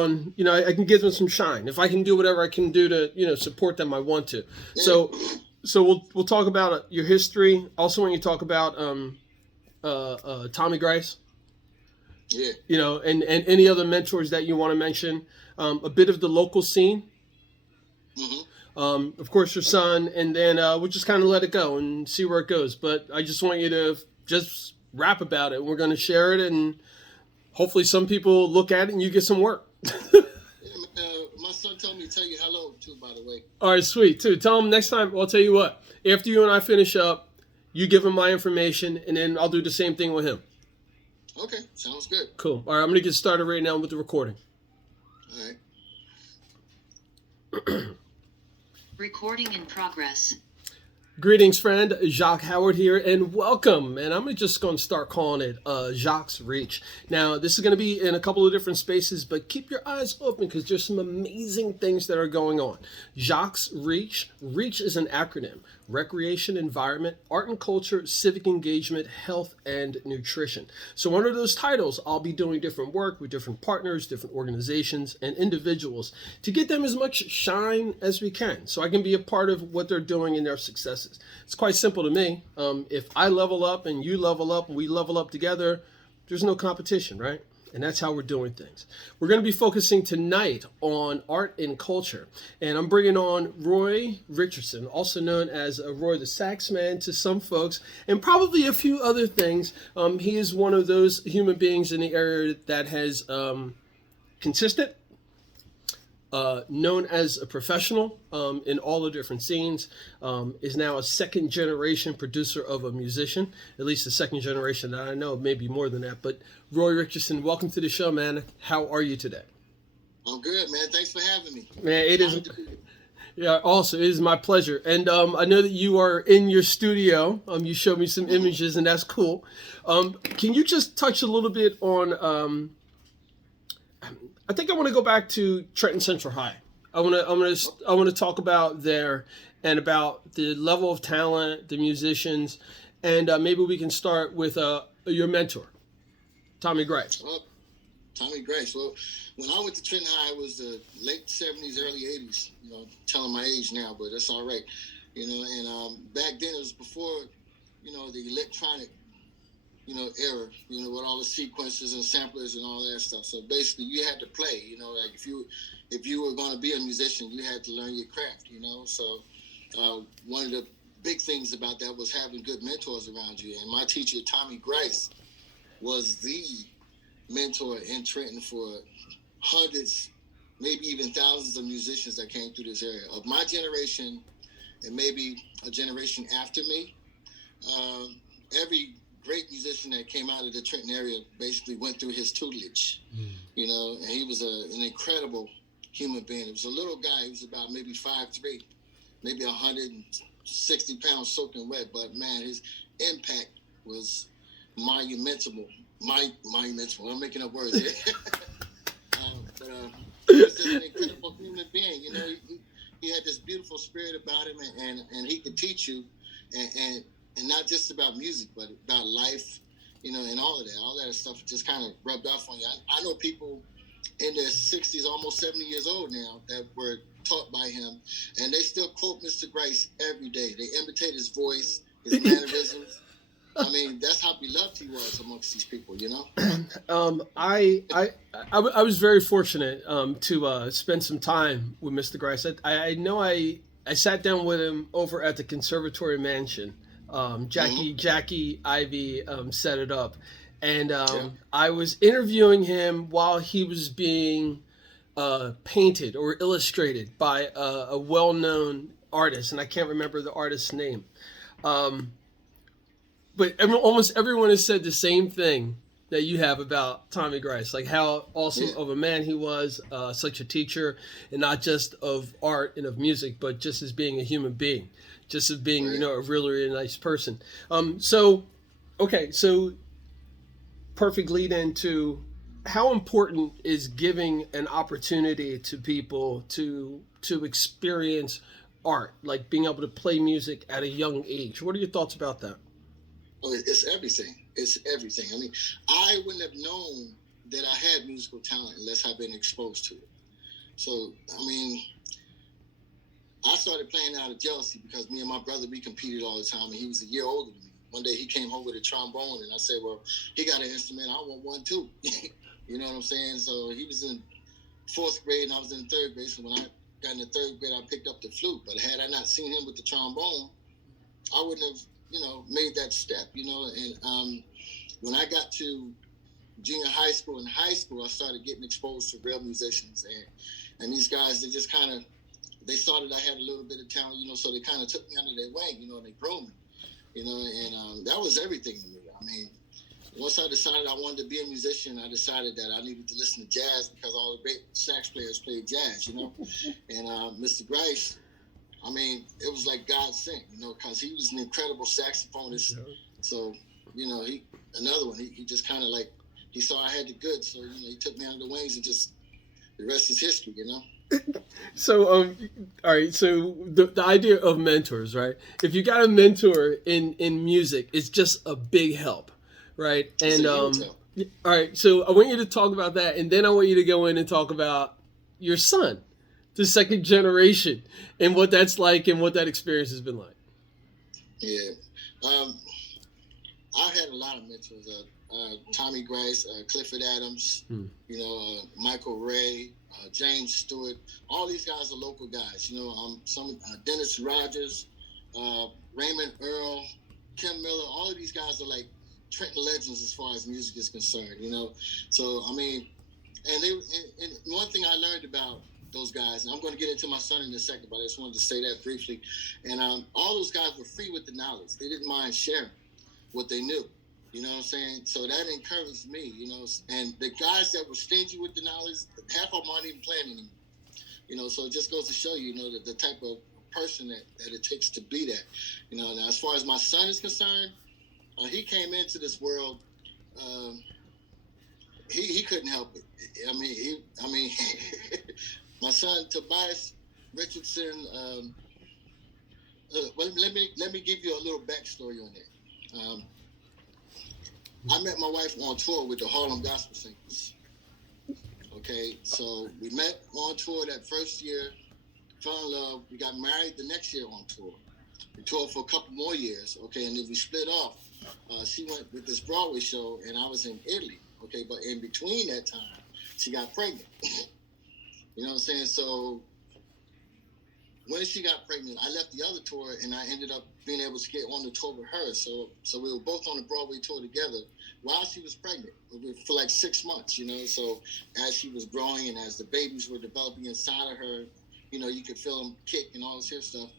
I can give them some shine. If I can do whatever I can do to, support them, I want to. So we'll talk about your history. Also, when you talk about Tommy Grice, Yeah. And any other mentors that you want to mention, a bit of the local scene. Of course, your son, and then we'll just kind of let it go and see where it goes. But I just want you to just rap about it. We're going to share it, and hopefully some people look at it and you get some work. My son told me to tell you hello, too, by the way. All right, sweet, too. Tell him next time. I'll tell you what. After you and I finish up, you give him my information, and then I'll do the same thing with him. Okay, sounds good. Cool. All right, I'm going to get started right now with the recording. All right. Recording in progress. Greetings, friend. Jacque Howard here, and welcome. And I'm just going to start calling it Jacque's Reach. Now, this is going to be in a couple of different spaces, but keep your eyes open because there's some amazing things that are going on. Jacque's Reach. Reach is an acronym. Recreation, environment, art and culture, civic engagement, health, and nutrition. So under those titles, I'll be doing different work with different partners, different organizations, and individuals to get them as much shine as we can so I can be a part of what they're doing and their successes. It's quite simple to me. If I level up and you level up and we level up together, there's no competition, right? And that's how we're doing things. We're going to be focusing tonight on art and culture. And I'm bringing on Roy Richardson, also known as Roy the SAXMAN to some folks, and probably a few other things. He is one of those human beings in the area that has consistent, known as a professional in all the different scenes, is now a second generation producer of a musician, at least the second generation that I know, maybe more than that. But Roy Richardson, welcome to the show, man. How are you today? I'm good, man. Thanks for having me. Man, it is. Yeah, also, it is my pleasure. And I know that you are in your studio. You showed me some images, and that's cool. Can you just touch a little bit on... I think I want to go back to Trenton Central High. I want to talk about there and about the level of talent, the musicians, and maybe we can start with your mentor, Tommy Grice. Well, Tommy Grice. Well, when I went to Trenton High, it was the late 70s, early 80s. Telling my age now, but that's all right. And back then it was before, the electronic era, with all the sequences and samplers and all that stuff. So basically you had to play, like if you were going to be a musician, you had to learn your craft, So one of the big things about that was having good mentors around you. And my teacher, Tommy Grice, was the mentor in Trenton for hundreds, maybe even thousands of musicians that came through this area. Of my generation and maybe a generation after me, every great musician that came out of the Trenton area basically went through his tutelage, and he was an incredible human being. It was a little guy. He was about maybe 5'3", maybe 160 pounds soaking wet, but man, his impact was monumental. Monumental. I'm making up words here. He was just an incredible human being. He had this beautiful spirit about him, and he could teach you, and not just about music, but about life, and all that stuff just kind of rubbed off on you. I know people in their 60s, almost 70 years old now, that were taught by him, and they still quote Mr. Grice every day. They imitate his voice, his mannerisms. I mean, that's how beloved he was amongst these people, I was very fortunate to spend some time with Mr. Grice. I know I sat down with him over at the Conservatory Mansion. Jackie Ivy set it up, and I was interviewing him while he was being painted or illustrated by a well-known artist, and I can't remember the artist's name. But almost everyone has said the same thing that you have about Tommy Grice, like how awesome of a man he was, such a teacher, and not just of art and of music, but just as being a human being, just as being, a really, really nice person. So perfect lead into how important is giving an opportunity to people to experience art, like being able to play music at a young age. What are your thoughts about that? Oh, it's everything. It's everything. I mean, I wouldn't have known that I had musical talent unless I've been exposed to it. So, I mean, I started playing out of jealousy because me and my brother, we competed all the time, and he was a year older than me. One day he came home with a trombone, and I said, well, he got an instrument, I want one too. You know what I'm saying? So he was in 4th grade, and I was in 3rd grade. So when I got in the 3rd grade, I picked up the flute. But had I not seen him with the trombone, I wouldn't have, made that step, And when I got to junior high school and high school, I started getting exposed to real musicians. And these guys, they saw that I had a little bit of talent, so they kind of took me under their wing, and they groomed me, and that was everything to me. I mean, once I decided I wanted to be a musician, I decided that I needed to listen to jazz because all the great sax players played jazz, And Mr. Grice, I mean, it was like God sent, because he was an incredible saxophonist. So, another one, he just kind of like, he saw I had the goods, so, he took me under the wings, and just the rest is history, So, all right. So the idea of mentors, right? If you got a mentor in music, it's just a big help, right? And all right. So I want you to talk about that, and then I want you to go in and talk about your son, the second generation, and what that's like, and what that experience has been like. Yeah, I've had a lot of mentors. Tommy Grice, Clifford Adams, Michael Ray, James Stewart. All these guys are local guys. Some Dennis Rogers, Raymond Earl, Kim Miller. All of these guys are like Trenton legends as far as music is concerned. So I mean, and one thing I learned about those guys, and I'm going to get into my son in a second, but I just wanted to say that briefly. And all those guys were free with the knowledge. They didn't mind sharing what they knew. You know what I'm saying? So that encouraged me, and the guys that were stingy with the knowledge, half of them aren't even playing anymore. So it just goes to show you, the type of person that it takes to be that. Now as far as my son is concerned, he came into this world, he couldn't help it. I mean, my son Tobias Richardson. Well, let me give you a little backstory on that. I met my wife on tour with the Harlem Gospel Singers. Okay, so we met on tour that first year, fell in love. We got married the next year on tour. We toured for a couple more years, okay, and then we split off. She went with this Broadway show, and I was in Italy, okay, but in between that time, she got pregnant. You know what I'm saying? So when she got pregnant, I left the other tour, and I ended up being able to get on the tour with her. So we were both on the Broadway tour together while she was pregnant for like 6 months, So as she was growing and as the babies were developing inside of her, you could feel them kick and all this here stuff.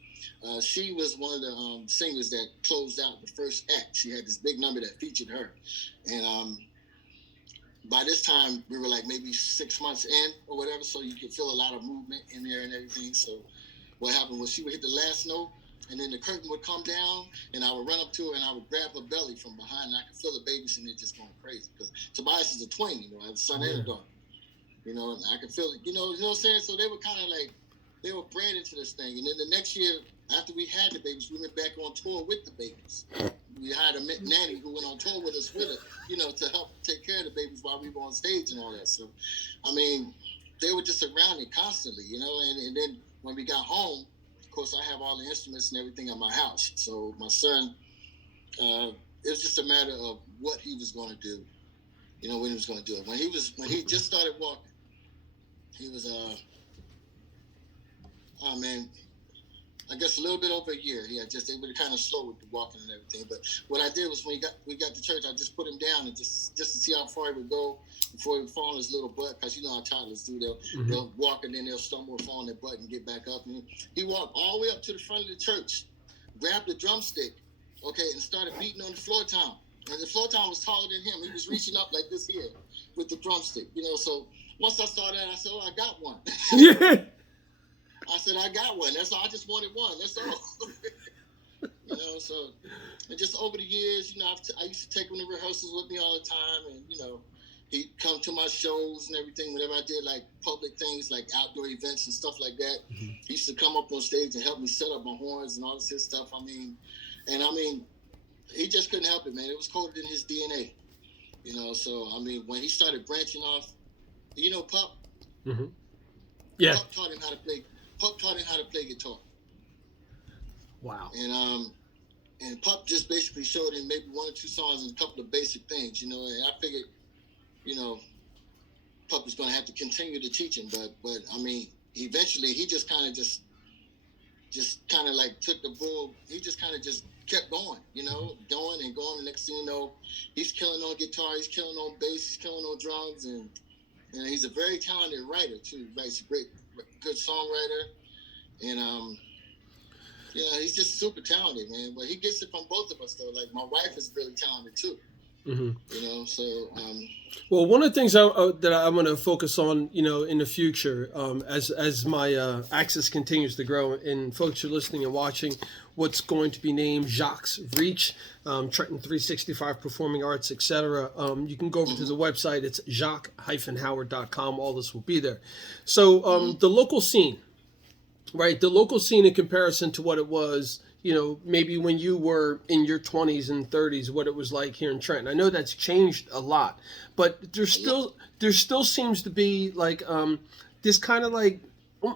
She was one of the singers that closed out the first act. She had this big number that featured her. And by this time, we were like maybe 6 months in or whatever, so you could feel a lot of movement in there and everything. So what happened was she would hit the last note, and then the curtain would come down, and I would run up to her, and I would grab her belly from behind, and I could feel the babies in there just going crazy. Because Tobias is a twin, I have a son and a daughter. And I could feel it, you know what I'm saying? So they were kind of like, they were bred into this thing. And then the next year, after we had the babies, we went back on tour with the babies. We hired a nanny who went on tour with us to help take care of the babies while we were on stage and all that. So, I mean, they were just around it constantly, and then when we got home, of course, I have all the instruments and everything at my house. So my son, it was just a matter of what he was going to do, when he was going to do it. When he just started walking, he was, oh man, I guess a little bit over a year. They were kind of slow with the walking and everything. But what I did was when we got to church, I just put him down and just to see how far he would go before he would fall on his little butt. Because how toddlers do. They'll walk and then they'll stumble, fall on their butt and get back up. And he walked all the way up to the front of the church, grabbed the drumstick, okay, and started beating on the floor tom. And the floor tom was taller than him. He was reaching up like this here with the drumstick, So once I saw that, I said, oh, I got one. Yeah. I said, I got one. That's all. I just wanted one. That's all. So and just over the years, I used to take him to rehearsals with me all the time. And, he'd come to my shows and everything. Whenever I did, like, public things, like outdoor events and stuff like that, he used to come up on stage and help me set up my horns and all this stuff. He just couldn't help it, man. It was coded in his DNA. You know, so I mean, when he started branching off, Pup, Mm-hmm. Yeah. Pup taught him how to play. Pup taught him how to play guitar, Wow. and Pup just basically showed him maybe one or two songs and a couple of basic things, And I figured, you know, Pup was going to have to continue to teach him, but I mean, eventually he just kind of like took the bull. He just kind of just kept going, going and going. The next thing you know, he's killing on guitar, he's killing on bass, he's killing on drums, and he's a very talented writer too. He's a good songwriter, and yeah, he's just super talented, man. But he gets it from both of us though. Like my wife is really talented too. Mm-hmm. So. Well, one of the things that I'm going to focus on, in the future, as my access continues to grow, and folks are listening and watching, what's going to be named Jacque's Reach, Trenton 365 Performing Arts, etc. You can go over to the website. It's jacque-howard.com. All this will be there. So the local scene, right? The local scene in comparison to what it was, maybe when you were in your 20s and 30s, what it was like here in Trenton. I know that's changed a lot, but there still seems to be like this kind of like,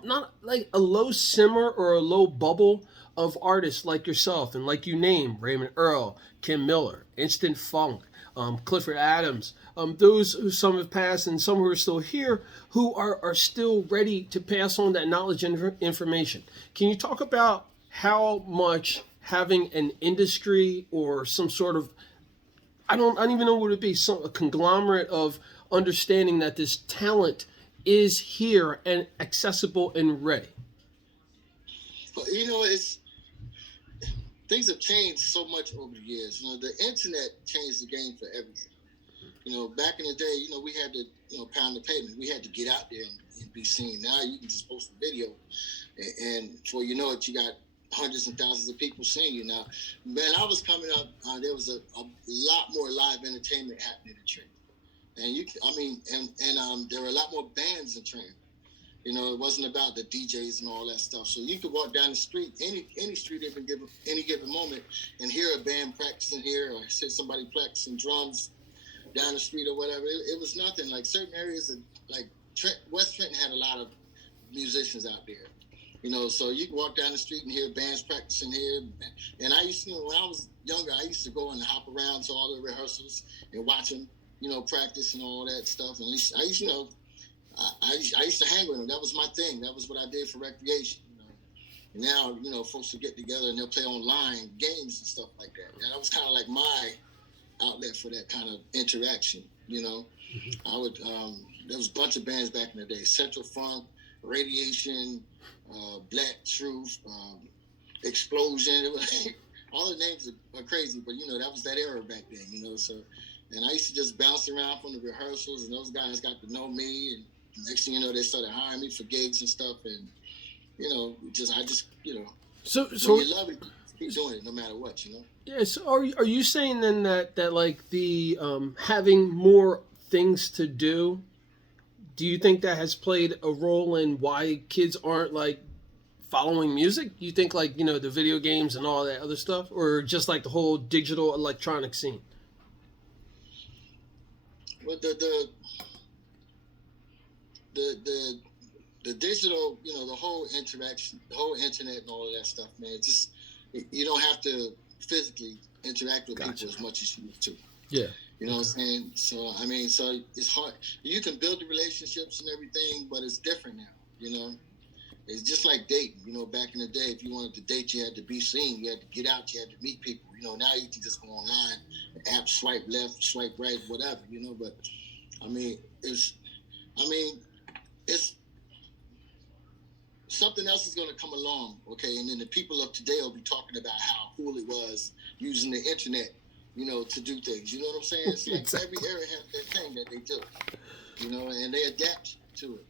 not like a low simmer or a low bubble of artists like yourself and like you name Raymond Earl, Kim Miller, Instant Funk, Clifford Adams, those who some have passed and some who are still here who are still ready to pass on that knowledge and information. Can you talk about how much having an industry or some sort of, I don't even know what it would be, a conglomerate of understanding that this talent is here and accessible and ready? But things have changed so much over the years. The internet changed the game for everything. Back in the day, we had to, pound the pavement. We had to get out there and be seen. Now you can just post a video, and before you know it, you got hundreds and thousands of people seeing you. Now, man, I was coming up, there was a lot more live entertainment happening in Trenton. And there were a lot more bands in Trenton. It wasn't about the DJs and all that stuff. So you could walk down the street, any street any given moment, and hear a band practicing here, or see somebody practicing drums down the street or whatever. It was nothing. Like certain areas of West Trenton had a lot of musicians out there. So you can walk down the street and hear bands practicing here. And I used to, when I was younger, I used to go and hop around to all the rehearsals and watch them, practice and all that stuff. And I used to hang with them. That was my thing. That was what I did for recreation. And now, folks will get together and they'll play online games and stuff like that. And that was kind of like my outlet for that kind of interaction. I would, there was a bunch of bands back in the day: Central Funk, Radiation, Black Truth, Explosion. It was, all the names are crazy, but that was that era back then. So, and I used to just bounce around from the rehearsals, and those guys got to know me, and next thing you know, they started hiring me for gigs and stuff, and So when you love it, keep doing it no matter what. Yeah. So are you saying then that like the having more things to do? Do you think that has played a role in why kids aren't like following music? You think like, the video games and all that other stuff, or just like the whole digital electronic scene? Well, the digital, the whole interaction, the whole internet and all of that stuff, man, it's just, you don't have to physically interact with people as much as you used to. Yeah. You know what I'm saying? So, so it's hard. You can build the relationships and everything, but it's different now, It's just like dating. Back in the day, if you wanted to date, you had to be seen. You had to get out. You had to meet people. Now you can just go online, app swipe left, swipe right, whatever, But, it's something else is going to come along, okay? And then the people of today will be talking about how cool it was using the internet, to do things. You know what I'm saying? It's like Exactly. every area has their thing that they do, and they adapt to it.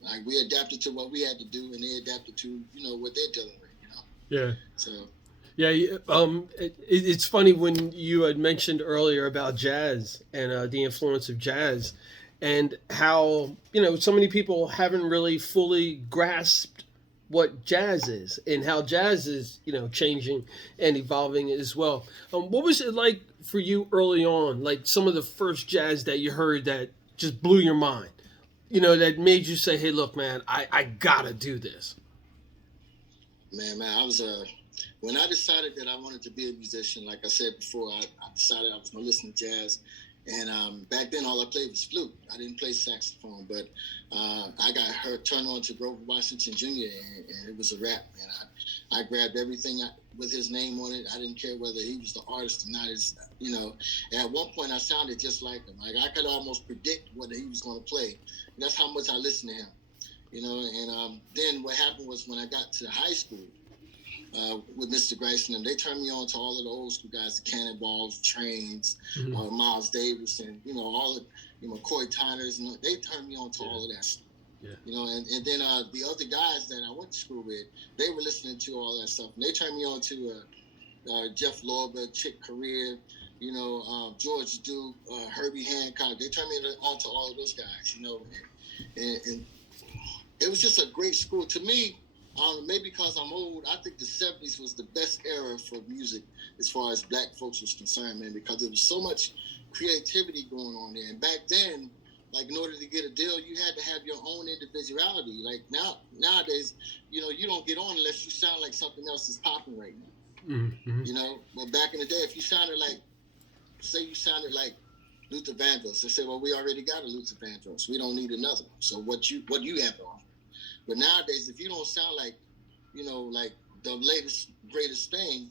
Like we adapted to what we had to do, and they adapted to, what they're dealing with, Yeah. So. Yeah. It's funny when you had mentioned earlier about jazz and the influence of jazz, and how so many people haven't really fully grasped what jazz is and how jazz is, changing and evolving as well. What was it like for you early on? Like some of the first jazz that you heard that just blew your mind, that made you say, hey, look, man, I gotta do this. Man, I was when I decided that I wanted to be a musician, like I said before, I decided I was going to listen to jazz. And back then, all I played was flute. I didn't play saxophone, but I got turned on to Grover Washington Jr., and it was a rap. And I grabbed everything with his name on it. I didn't care whether he was the artist or not. And at one point, I sounded just like him. Like I could almost predict what he was going to play. And that's how much I listened to him. And then what happened was when I got to high school with Mr. Grice and them, they turned me on to all of the old school guys, the Cannonballs, Trains, Miles Davis, and all of McCoy Tyners, and they turned me on to all of that stuff. Yeah. And then the other guys that I went to school with, they were listening to all that stuff, and they turned me on to Jeff Lorber, Chick Corea, George Duke, Herbie Hancock. They turned me on to all of those guys, and it was just a great school. To me, maybe because I'm old, I think the 70s was the best era for music as far as black folks was concerned, man, because there was so much creativity going on there. And back then, like in order to get a deal, you had to have your own individuality. Like nowadays, you don't get on unless you sound like something else is popping right now. Mm-hmm. But back in the day, if you sounded like, say you sounded like Luther Vandross, they say, well, we already got a Luther Vandross. We don't need another one. So what do you have to offer? But nowadays, if you don't sound like, like the latest, greatest thing,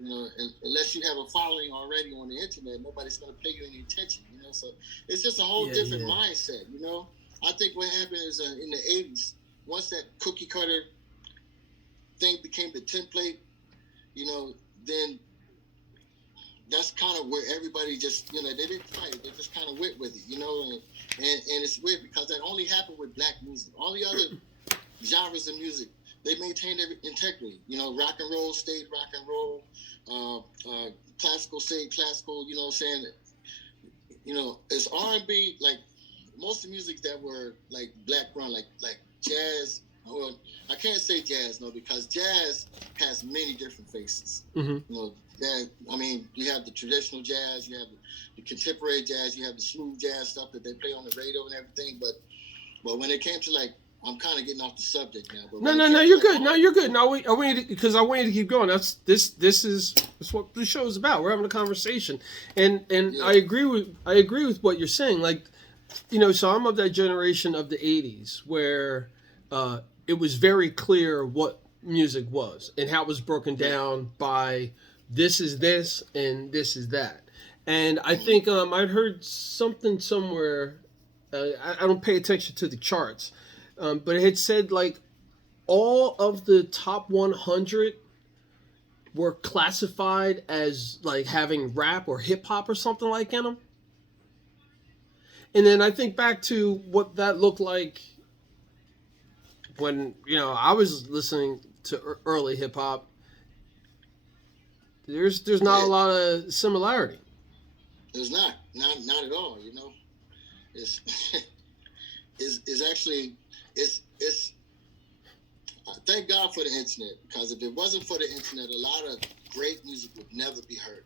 unless you have a following already on the internet, nobody's going to pay you any attention, So it's just a whole different mindset, I think what happened is in the 80s, once that cookie cutter thing became the template, then that's kind of where everybody just, they didn't fight. They just kind of went with it, and it's weird because that only happened with black music. All the other genres of music, they maintained their integrity. Rock and roll stayed rock and roll. Classical stayed classical. Saying, it's R&B. Like most of the music that were like black run, like jazz. Well, I can't say jazz, no, because jazz has many different faces. Mm-hmm. You have the traditional jazz, you have the contemporary jazz, you have the smooth jazz stuff that they play on the radio and everything. But when it came to like, I'm kind of getting off the subject now. But no, you're good. No, you're good. No, I want you because I want you to keep going. That's what the show is about. We're having a conversation, and yeah. I agree with what you're saying. Like, so I'm of that generation of the '80s where it was very clear what music was and how it was broken down by this is this and this is that. And I think I'd heard something somewhere. I don't pay attention to the charts, but it had said like all of the top 100 were classified as like having rap or hip hop or something like in them. And then I think back to what that looked like when I was listening to early hip hop. There's not a lot of similarity. There's not at all. It's actually thank God for the internet, because if it wasn't for the internet, a lot of great music would never be heard.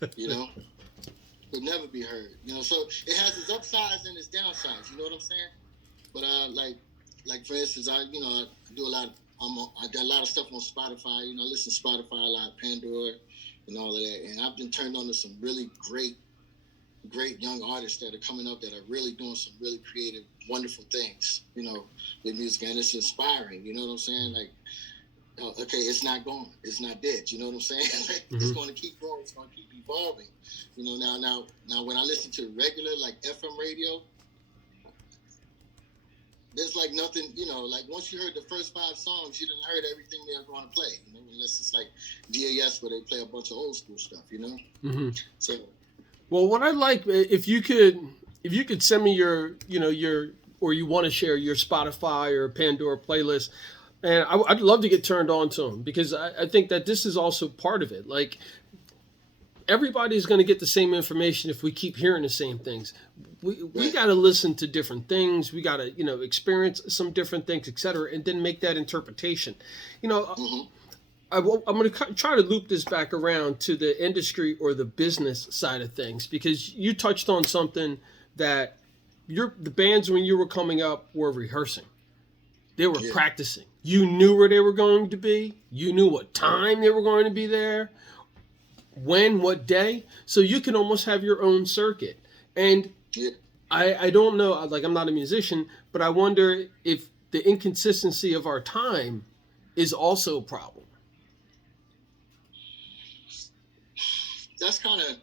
Would never be heard. So it has its upsides and its downsides. You know what I'm saying? But like for instance, I do a lot. I got a lot of stuff on Spotify. I listen to Spotify a lot, Pandora, and all of that. And I've been turned on to some really great young artists that are coming up that are really doing some really creative, wonderful things, with music. And it's inspiring, you know what I'm saying? Like, okay, it's not gone. It's not dead. You know what I'm saying? It's going to keep growing. It's going to keep evolving. Now when I listen to regular, like FM radio, there's like nothing, like once you heard the first 5 songs, you didn't heard everything they're going to play, unless it's like DAS where they play a bunch of old school stuff, Mm-hmm. So. Well, what I'd like, if you could send me your or you want to share your Spotify or Pandora playlist, and I'd love to get turned on to them, because I think that this is also part of it. Like, everybody's going to get the same information if we keep hearing the same things. We Right. got to listen to different things. We got to, experience some different things, etc., and then make that interpretation. You know, Mm-hmm. I'm going to try to loop this back around to the industry or the business side of things, because you touched on something that the bands when you were coming up were rehearsing. They were Yeah. practicing. You knew where they were going to be. You knew what time they were going to be there, when, what day. So you can almost have your own circuit. And Yeah. I don't know, like I'm not a musician, but I wonder if the inconsistency of our time is also a problem. That's kind of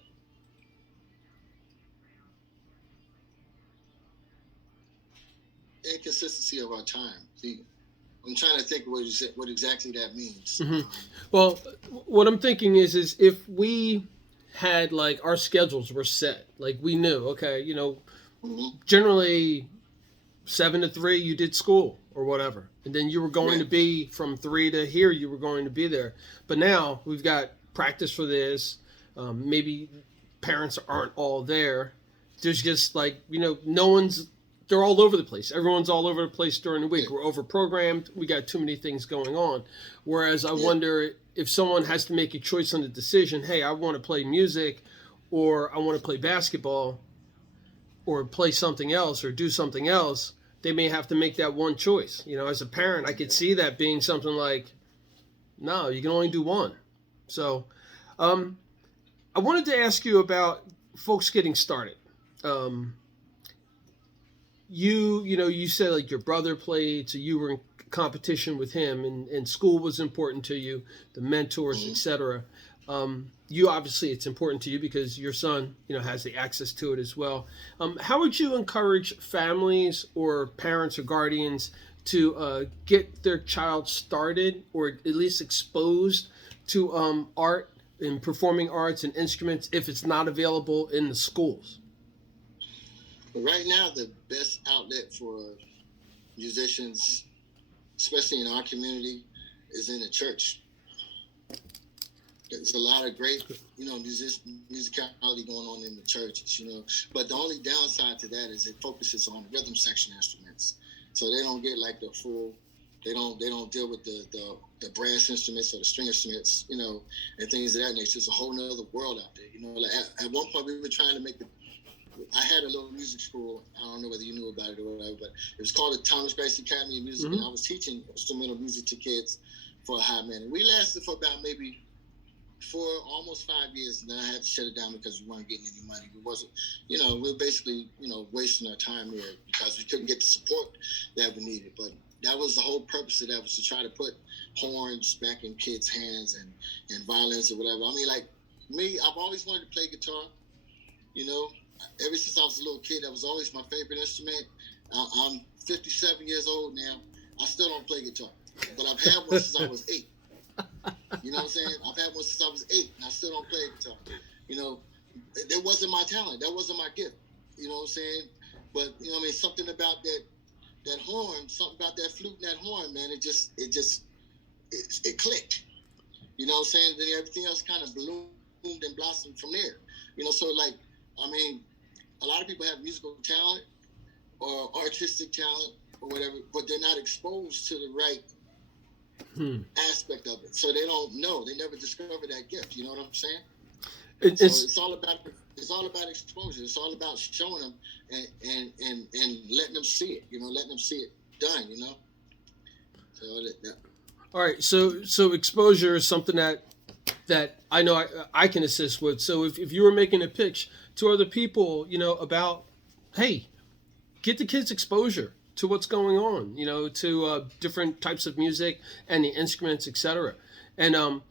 inconsistency of our time. See, I'm trying to think what exactly that means. Mm-hmm. Well, what I'm thinking is if we had like our schedules were set, like we knew, okay, Mm-hmm. generally 7 to 3 you did school or whatever, and then you were going Right. to be from 3 to here, you were going to be there. But now we've got practice for this. Maybe parents aren't all there. There's just like, no one's, they're all over the place. Everyone's all over the place during the week. Yeah. We're over programmed. We got too many things going on. Whereas I Yeah. wonder if someone has to make a choice on the decision, hey, I want to play music or I want to play basketball or play something else or do something else, they may have to make that one choice. As a parent, I could see that being something like, no, you can only do one. So, I wanted to ask you about folks getting started. Um, you said like your brother played, so you were in competition with him, and school was important to you, the mentors, Mm-hmm. etc. You obviously it's important to you because your son, has the access to it as well. How would you encourage families or parents or guardians to get their child started or at least exposed to art and performing arts and instruments if it's not available in the schools? But right now, the best outlet for musicians, especially in our community, is in the church. There's a lot of great, musicality going on in the churches, But the only downside to that is it focuses on rhythm section instruments, so they don't get like the full. They don't deal with the brass instruments or the string instruments, and things of that nature. It's a whole nother world out there, Like at one point, we were trying to make I had a little music school. I don't know whether you knew about it or whatever, but it was called the Thomas Grace Academy of Music, Mm-hmm. and I was teaching instrumental music to kids for a hot minute. We lasted for about maybe almost 5 years, and then I had to shut it down because we weren't getting any money. We wasn't, we were basically, wasting our time there because we couldn't get the support that we needed. But that was the whole purpose of that, was to try to put horns back in kids' hands and violins or whatever. I mean, like me, I've always wanted to play guitar, Ever since I was a little kid, that was always my favorite instrument. I'm 57 years old now. I still don't play guitar, but I've had one since I was 8. You know what I'm saying? I've had one since I was 8, and I still don't play guitar. That wasn't my talent. That wasn't my gift. You know what I'm saying? But something about that horn, something about that flute and that horn, man. It clicked. You know what I'm saying? Then everything else kind of bloomed and blossomed from there. So like, a lot of people have musical talent or artistic talent or whatever, but they're not exposed to the right aspect of it. So they don't know. They never discover that gift. You know what I'm saying? It's all about exposure. It's all about showing them and letting them see it. Letting them see it done. So that. All right. So exposure is something that I know I can assist with. So if you were making a pitch to other people, about, hey, get the kids exposure to what's going on, to different types of music and the instruments, etc. And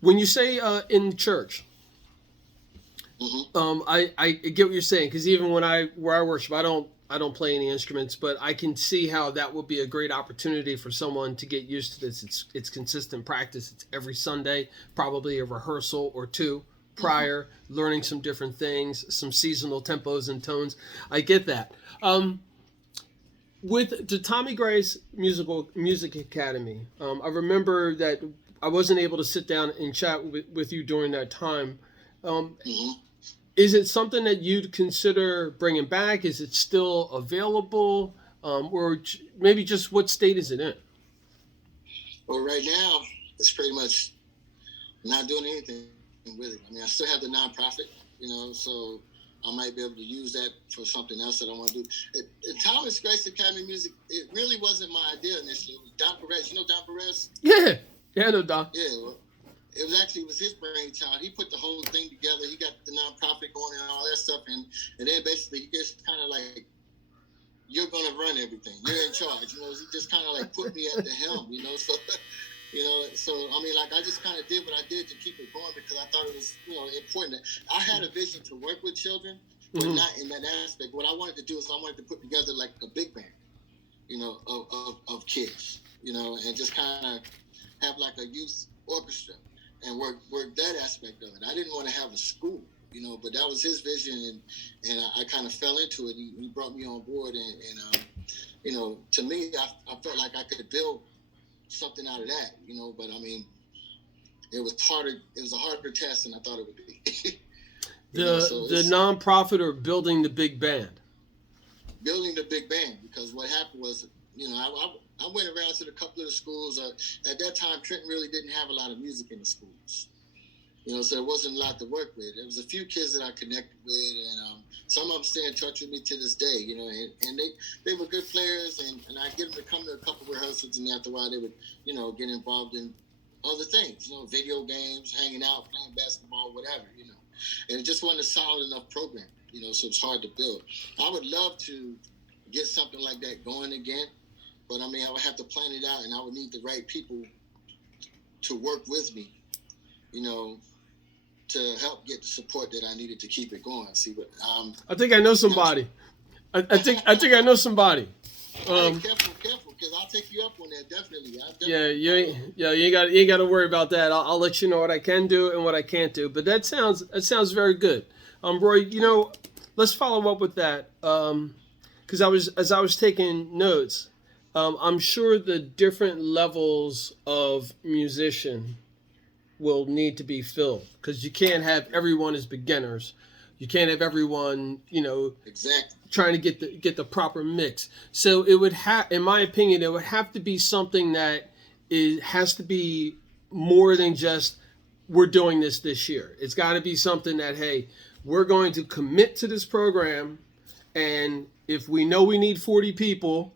when you say in church, Mm-hmm. I get what you're saying, because even where I worship, I don't play any instruments, but I can see how that will be a great opportunity for someone to get used to this. It's consistent practice. It's every Sunday, probably a rehearsal or two prior, learning some different things, some seasonal tempos and tones. I get that. With the Tommy Grace Music Academy, I remember that I wasn't able to sit down and chat with you during that time. Mm-hmm. Is it something that you'd consider bringing back? Is it still available? Or maybe just what state is it in? Well, right now, it's pretty much not doing anything with it. I mean, I still have the nonprofit, so I might be able to use that for something else that I want to do. Thomas Grace Academy Music, it really wasn't my idea initially. It was Don Perez. You know Don Perez? Yeah. Yeah, I know Don. Yeah, well, it was his brainchild. He put the whole thing together. He got the nonprofit going and all that stuff, and then basically he gets kind of like, you're going to run everything. You're in charge. He just kind of like put me at the helm. So so I mean, like I just kind of did what I did to keep it going because I thought it was important. I had a vision to work with children, but not in that aspect. What I wanted to do is I wanted to put together like a big band, of kids, and just kind of have like a youth orchestra and work that aspect of it. I didn't want to have a school, but that was his vision, and I kind of fell into it. He brought me on board, and to me, I felt like I could build something out of that, but I mean, it was harder. It was a harder test than I thought it would be. The nonprofit or building the big band? Building the big band, because what happened was, I went around to a couple of the schools. At that time, Trenton really didn't have a lot of music in the schools. So there wasn't a lot to work with. There was a few kids that I connected with, and some of them stay in touch with me to this day, and they were good players, and I get them to come to a couple of rehearsals, and after a while they would, get involved in other things, video games, hanging out, playing basketball, whatever, and it just wasn't a solid enough program, so it's hard to build. I would love to get something like that going again, but I mean, I would have to plan it out, and I would need the right people to work with me, to help get the support that I needed to keep it going. See, but I think I know somebody. I think I know somebody. Hey, careful, because I'll take you up on that. Definitely. Yeah, you ain't got to worry about that. I'll let you know what I can do and what I can't do. But that sounds very good. Roy, let's follow up with that. Because as I was taking notes, I'm sure the different levels of musician will need to be filled, because you can't have everyone as beginners. You can't have everyone, exactly trying to get the proper mix. So it would in my opinion, it would have to be something that has to be more than just we're doing this year. It's got to be something that, hey, we're going to commit to this program, and if we know we need 40 people,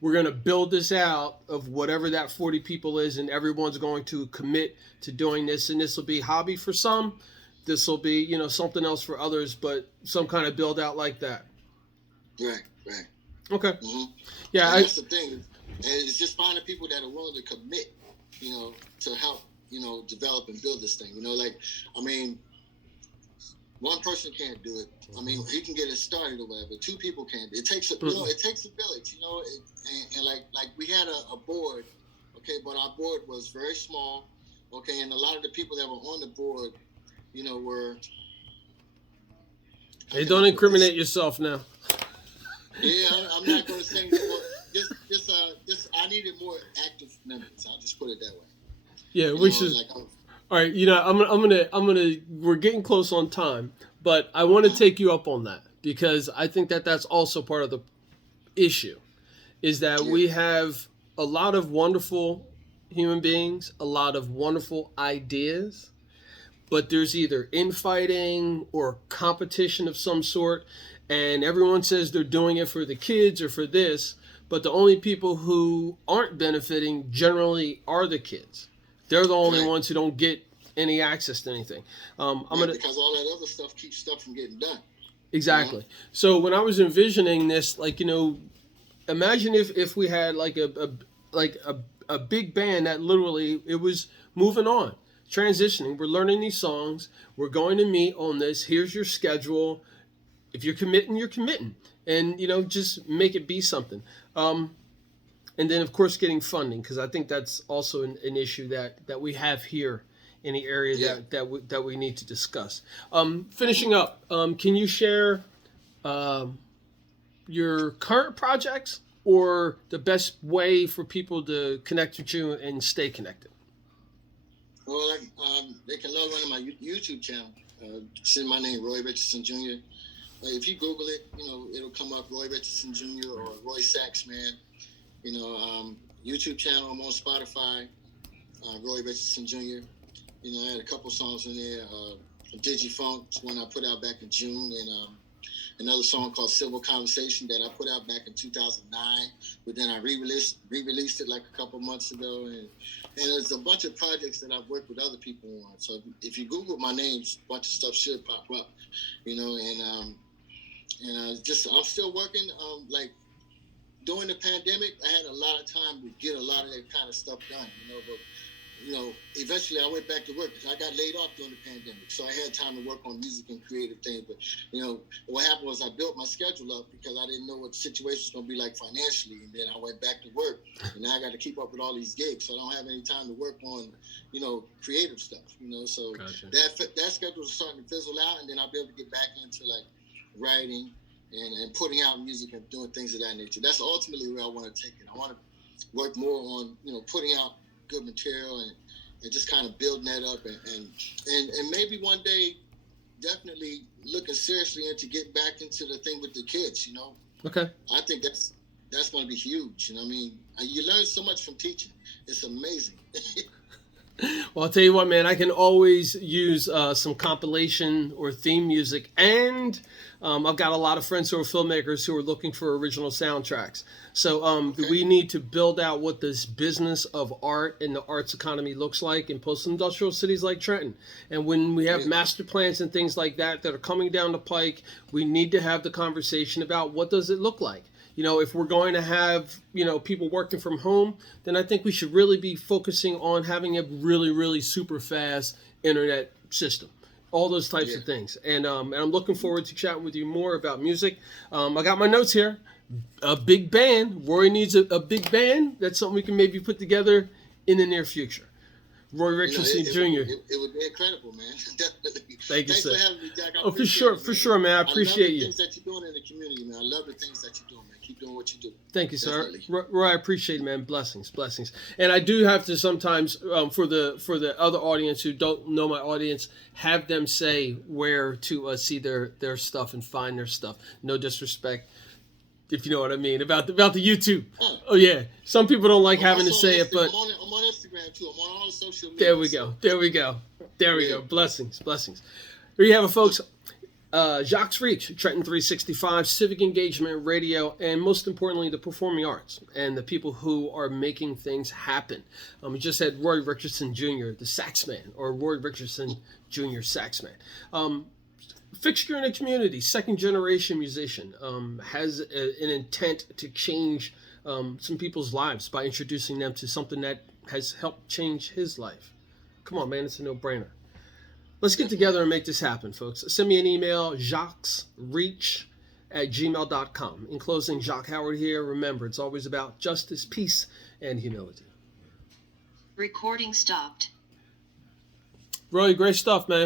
we're going to build this out of whatever that 40 people is, and everyone's going to commit to doing this. And this will be hobby for some. This will be, something else for others, but some kind of build out like that. Right. Okay. Mm-hmm. Yeah. That's the thing. And it's just finding people that are willing to commit, to help, develop and build this thing. I mean, one person can't do it. I mean, he can get it started or whatever. Two people can't. It takes a village. And like we had a board, okay, but our board was very small, okay, and a lot of the people that were on the board, were. Hey, don't incriminate yourself now. Yeah, I'm not going to say that. Just I needed more active members. I'll just put it that way. Yeah, which is. All right, I'm gonna. We're getting close on time, but I want to take you up on that, because I think that's also part of the issue, is that we have a lot of wonderful human beings, a lot of wonderful ideas, but there's either infighting or competition of some sort, and everyone says they're doing it for the kids or for this, but the only people who aren't benefiting generally are the kids. They're the only ones who don't get any access to anything. Because all that other stuff keeps stuff from getting done. Exactly. So when I was envisioning this, imagine if we had like a big band that literally it was moving on, transitioning. We're learning these songs. We're going to meet on this. Here's your schedule. If you're committing, you're committing, and just make it be something. And then, of course, getting funding, because I think that's also an issue that we have here in the area that we need to discuss. Finishing up, can you share your current projects or the best way for people to connect with you and stay connected? Well, they can log on to my YouTube channel. Send my name, Roy Richardson Jr. If you Google it, it'll come up, Roy Richardson Jr. or Roy SAXMAN. YouTube channel. I'm on Spotify, Roy Richardson Jr. I had a couple songs in there. Digifunk, one I put out back in June, and another song called Civil Conversation that I put out back in 2009, but then I re-released it like a couple months ago, and there's a bunch of projects that I've worked with other people on. So if you Google my name, a bunch of stuff should pop up, and I'm still working. Like during the pandemic, I had a lot of time to get a lot of that kind of stuff done, but eventually I went back to work because I got laid off during the pandemic. So I had time to work on music and creative things. But, what happened was I built my schedule up because I didn't know what the situation was going to be like financially. And then I went back to work. And now I got to keep up with all these gigs. So I don't have any time to work on, creative stuff, So Gotcha. that schedule is starting to fizzle out. And then I'll be able to get back into, like, writing and putting out music and doing things of that nature. That's ultimately where I want to take it. I want to work more on, putting out good material and just kind of building that up and maybe one day definitely looking seriously into getting back into the thing with the kids. Okay. I think that's going to be huge. You learn so much from teaching. It's amazing. Well, I'll tell you what, man, I can always use some compilation or theme music, and I've got a lot of friends who are filmmakers who are looking for original soundtracks. So Okay. we need to build out what this business of art and the arts economy looks like in post-industrial cities like Trenton. And when we have Yeah. master plans and things like that are coming down the pike, we need to have the conversation about what does it look like. If we're going to have, people working from home, then I think we should really be focusing on having a really, really super fast internet system. All those types Yeah. of things. And I'm looking forward to chatting with you more about music. I got my notes here. A big band. Roy needs a big band. That's something we can maybe put together in the near future. Roy Richardson Jr. It would be incredible, man. Definitely. Thank you, Thanks sir. for having me, Jack. I Oh, for appreciate sure, it, for man. sure, man. I appreciate love the you. things that you're doing in the community, man. I love the things that you're doing, man. Keep doing what you do. Thank you, sir. Definitely. Roy, I appreciate it, man. Blessings. And I do have to sometimes, for the other audience who don't know my audience, have them say where to see their stuff and find their stuff. No disrespect, if you know what I mean, about the YouTube. Oh yeah, some people don't like having to Also on say it, but I'm on Instagram too. I'm on all the social media. there we go. There we go. Blessings. There you have it, folks. Jacque H, Trenton 365, Civic Engagement Radio, and most importantly, the performing arts and the people who are making things happen. We just had Roy Richardson Jr., the SAXMAN, or Roy Richardson Jr. SAXMAN. Fixture in the community, second generation musician, has an intent to change some people's lives by introducing them to something that has helped change his life. Come on, man, it's a no-brainer. Let's get together and make this happen, folks. Send me an email, jacquesreach@gmail.com. In closing, Jacque Howard here. Remember, it's always about justice, peace, and humility. Recording stopped. Roy, great stuff, man.